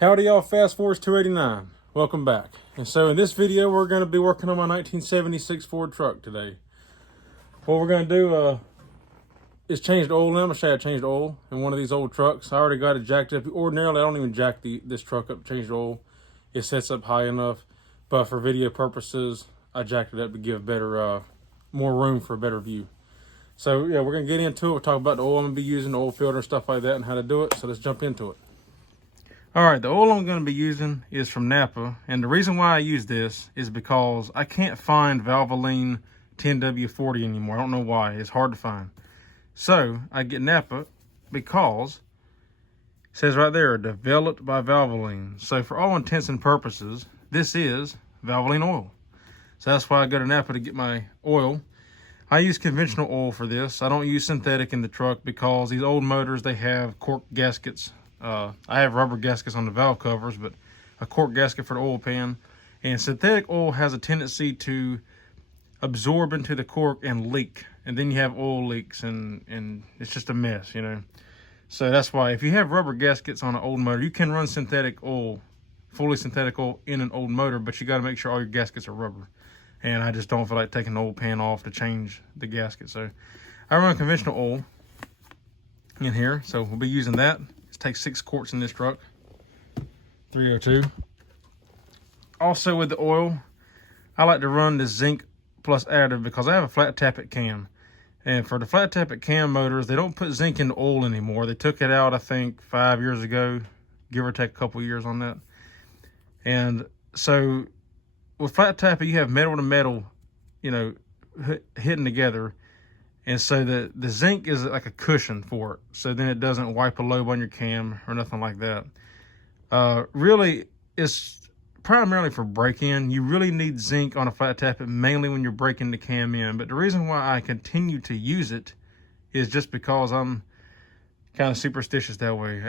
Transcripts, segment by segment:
Howdy y'all, Fast Force 289. Welcome back. And so in this video, we're going to be working on my 1976 Ford truck today. What we're going to do is change the oil in. I'm going to show you how to change the oil in one of these old trucks. I already got it jacked up. Ordinarily, I don't even jack this truck up to change the oil. It sets up high enough. But for video purposes, I jacked it up to give better, more room for a better view. So yeah, we're going to get into it. We'll talk about the oil I'm going to be using, the oil filter and stuff like that, and how to do it. So let's jump into it. All right, the oil I'm going to be using is from Napa, and the reason why I use this is because I can't find Valvoline 10W40 anymore. I don't know why. It's hard to find. So I get Napa because it says right there, developed by Valvoline. So for all intents and purposes, this is Valvoline oil. So that's why I go to Napa to get my oil. I use conventional oil for this. I don't use synthetic in the truck because these old motors, they have cork gaskets. I have rubber gaskets on the valve covers, but a cork gasket for the oil pan. And synthetic oil has a tendency to absorb into the cork and leak. And then you have oil leaks and it's just a mess, you know. So that's why if you have rubber gaskets on an old motor, you can run synthetic oil, fully synthetic oil in an old motor, but you got to make sure all your gaskets are rubber. And I just don't feel like taking the oil pan off to change the gasket. So I run conventional oil in here. So we'll be using that. Takes 6 quarts in this truck, 302. Also with the oil, I like to run the zinc plus additive because I have a flat tappet cam. And for the flat tappet cam motors, they don't put zinc in the oil anymore. They took it out, I think, 5 years ago, give or take a couple years on that. And so with flat tappet, you have metal to metal, you know, hitting together. And so the zinc is like a cushion for it. So then it doesn't wipe a lobe on your cam or nothing like that. Really, it's primarily for break-in. You really need zinc on a flat tappet, mainly when you're breaking the cam in. But the reason why I continue to use it is just because I'm kind of superstitious that way.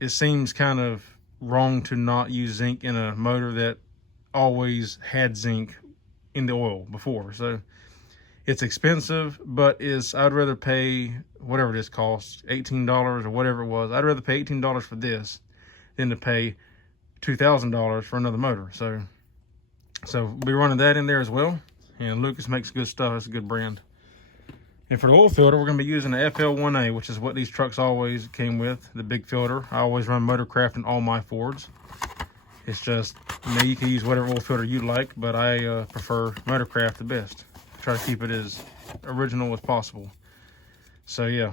It seems kind of wrong to not use zinc in a motor that always had zinc in the oil before. So it's expensive, but I'd rather pay whatever this costs, $18 or whatever it was. I'd rather pay $18 for this than to pay $2,000 for another motor. So we'll be running that in there as well. And Lucas makes good stuff. It's a good brand. And for the oil filter, we're going to be using the FL1A, which is what these trucks always came with, the big filter. I always run Motorcraft in all my Fords. It's just, you know, you can use whatever oil filter you like, but I prefer Motorcraft the best. Try to keep it as original as possible. So yeah,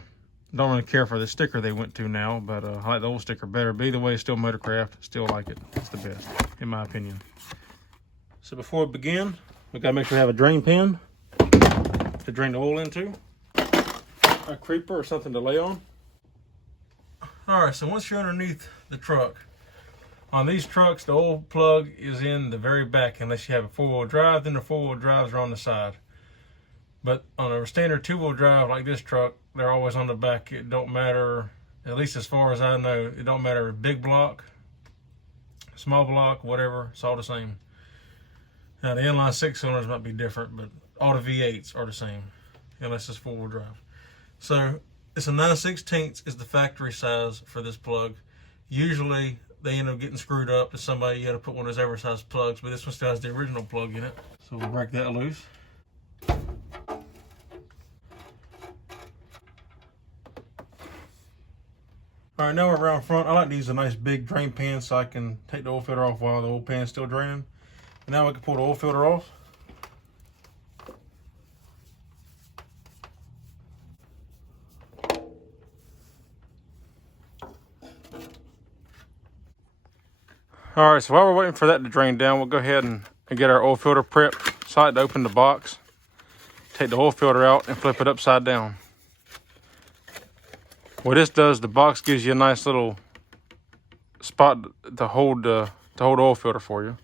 don't really care for the sticker they went to now, but I like the old sticker better. But either way, it's still Motorcraft. Still like it. It's the best, in my opinion. So before we begin, we gotta make sure we have a drain pan to drain the oil into, a creeper or something to lay on. All right, so once you're underneath the truck, on these trucks, the oil plug is in the very back unless you have a 4-wheel drive, then the 4-wheel drives are on the side. But on a standard 2-wheel drive like this truck, they're always on the back. It don't matter, at least as far as I know, it don't matter big block, small block, whatever, it's all the same. Now the inline 6-cylinders might be different, but all the V8s are the same, unless it's 4-wheel drive. So it's a 9/16 is the factory size for this plug. Usually they end up getting screwed up to somebody. You had to put one of those oversized plugs, but this one still has the original plug in it. So we'll break that loose. All right, now we're around front. I like to use a nice big drain pan so I can take the oil filter off while the oil pan is still draining. And now we can pull the oil filter off. All right, so while we're waiting for that to drain down, we'll go ahead and get our oil filter prepped. So I like to open the box, take the oil filter out, and flip it upside down. What this does, the box gives you a nice little spot to hold the oil filter for you.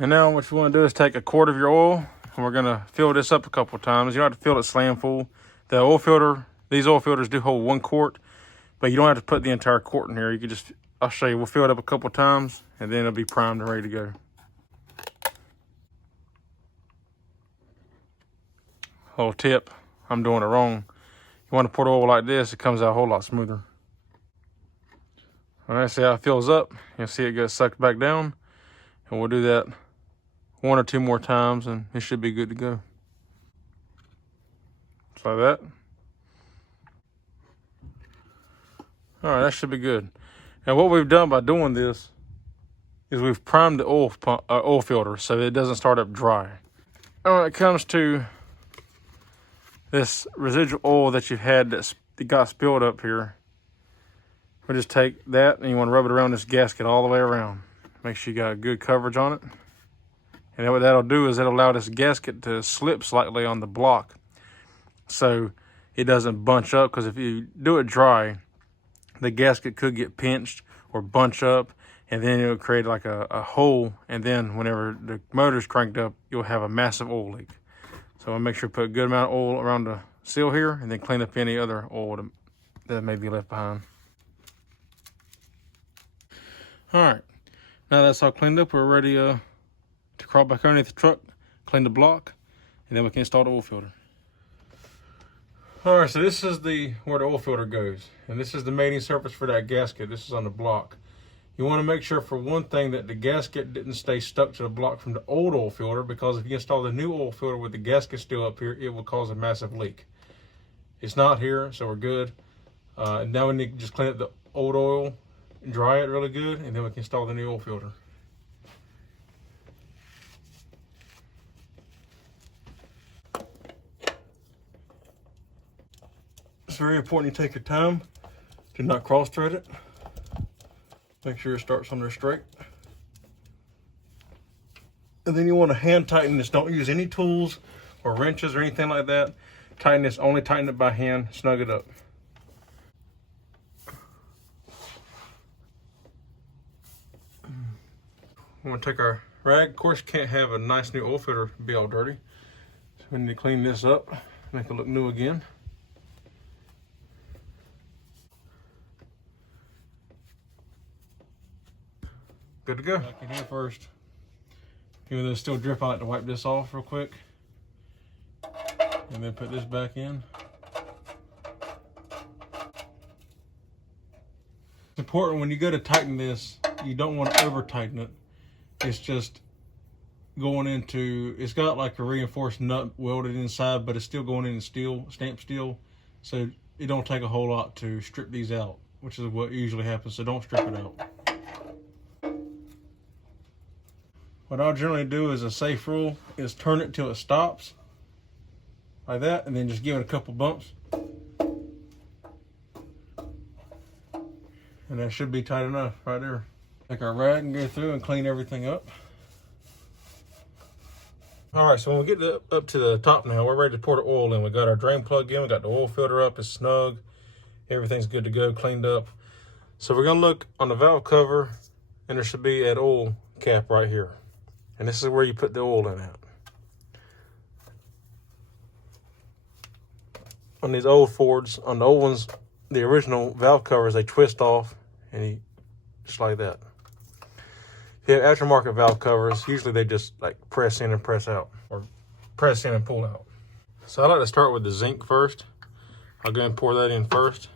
And now what you want to do is take a quart of your oil, and we're going to fill this up a couple of times. You don't have to fill it slam full. The oil filter, these oil filters do hold 1 quart, but you don't have to put the entire quart in here. You can just, I'll show you, we'll fill it up a couple of times, and then it'll be primed and ready to go. Little tip, I'm doing it wrong. You want to pour the oil like this, it comes out a whole lot smoother. All right, see how it fills up. You'll see it gets sucked back down. And we'll do that 1 or 2 more times and it should be good to go. Just like that. All right, that should be good. And what we've done by doing this is we've primed the oil filter so it doesn't start up dry. And when it comes to this residual oil that you've had that got spilled up here, we just take that and you want to rub it around this gasket all the way around. Make sure you got good coverage on it. And then what that'll do is it'll allow this gasket to slip slightly on the block so it doesn't bunch up, because if you do it dry, the gasket could get pinched or bunch up, and then it'll create like a hole, and then whenever the motor's cranked up, you'll have a massive oil leak. So I'll make sure to put a good amount of oil around the seal here, and then clean up any other oil that may be left behind. All right, now that's all cleaned up, we're ready to crawl back underneath the truck, clean the block, and then we can install the oil filter. All right, so this is where the oil filter goes, and this is the mating surface for that gasket. This is on the block. You want to make sure, for one thing, that the gasket didn't stay stuck to the block from the old oil filter, because if you install the new oil filter with the gasket still up here, it will cause a massive leak. It's not here, so we're good. Now we need to just clean up the old oil, dry it really good, and then we can install the new oil filter. It's very important you take your time. Do not cross-thread it. Make sure it starts on there straight. And then you want to hand tighten this. Don't use any tools or wrenches or anything like that. Tighten this, only tighten it by hand, snug it up. We want to take our rag. Of course, you can't have a nice new oil filter be all dirty. So we need to clean this up, make it look new again. Good to go. Back in here first. Even though it's still drip, I like to wipe this off real quick. And then put this back in. It's important when you go to tighten this, you don't want to over tighten it. It's just going into, it's got like a reinforced nut welded inside, but it's still going in steel, stamped steel. So it don't take a whole lot to strip these out, which is what usually happens. So don't strip it out. What I'll generally do as a safe rule is turn it till it stops, like that, and then just give it a couple bumps. And that should be tight enough right there. Take our rag and go through and clean everything up. All right, so when we get up to the top now, we're ready to pour the oil in. We got our drain plug in, we got the oil filter up, it's snug. Everything's good to go, cleaned up. So we're gonna look on the valve cover, and there should be an oil cap right here. And this is where you put the oil in at. On these old Fords, on the old ones, the original valve covers, they twist off, and just like that. If you have aftermarket valve covers, usually they just like press in and press out, or press in and pull out. So I like to start with the zinc first. I'll go ahead and pour that in first.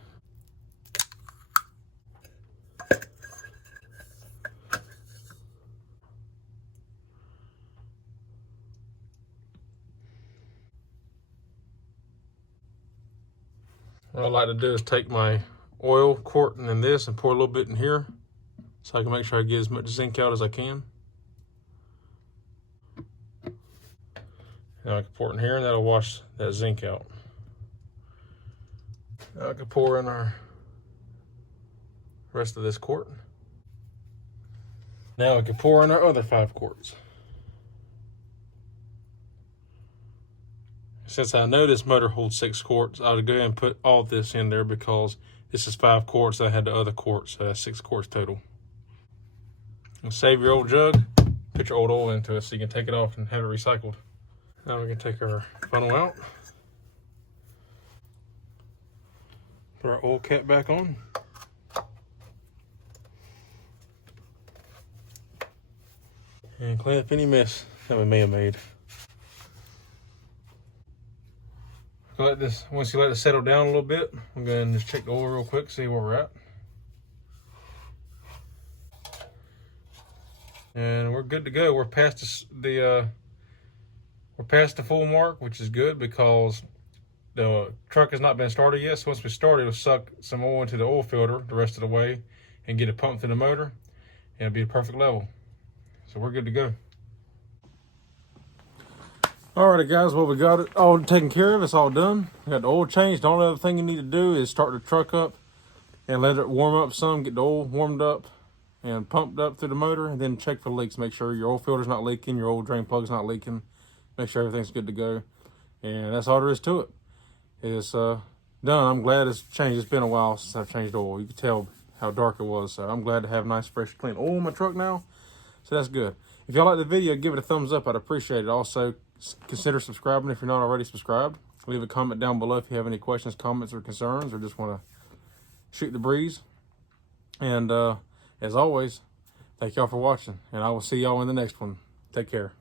What I like to do is take my oil quart and then this and pour a little bit in here so I can make sure I get as much zinc out as I can. Now I can pour it in here and that'll wash that zinc out. Now I can pour in our rest of this quart. Now I can pour in our other 5 quarts. Since I know this motor holds 6 quarts, I'll go ahead and put all this in there because this is 5 quarts. I had the other quarts, so that's 6 quarts total. And save your old jug, put your old oil into it so you can take it off and have it recycled. Now we can take our funnel out. Put our oil cap back on. And clean up any mess that we may have made. Let this, once you let it settle down a little bit, I'm going to just check the oil real quick, see where we're at. And we're good to go. We're past we're past the full mark, which is good because the truck has not been started yet. So once we start, it'll suck some oil into the oil filter the rest of the way and get it pumped through the motor, and it'll be a perfect level. So we're good to go. Alrighty guys, well, we got it all taken care of. It's all done. We got the oil changed. The only other thing you need to do is start the truck up and let it warm up some, get the oil warmed up and pumped up through the motor, and then check for leaks. Make sure your oil filter's not leaking, your oil drain plug's not leaking. Make sure everything's good to go. And that's all there is to it. It's done. I'm glad it's changed. It's been a while since I've changed oil. You can tell how dark it was. So I'm glad to have nice, fresh, clean oil in my truck now. So that's good. If y'all like the video, give it a thumbs up. I'd appreciate it. Also, consider subscribing if you're not already subscribed. Leave a comment down below if you have any questions, comments, or concerns, or just want to shoot the breeze. And as always, thank y'all for watching, and I will see y'all in the next one. Take care.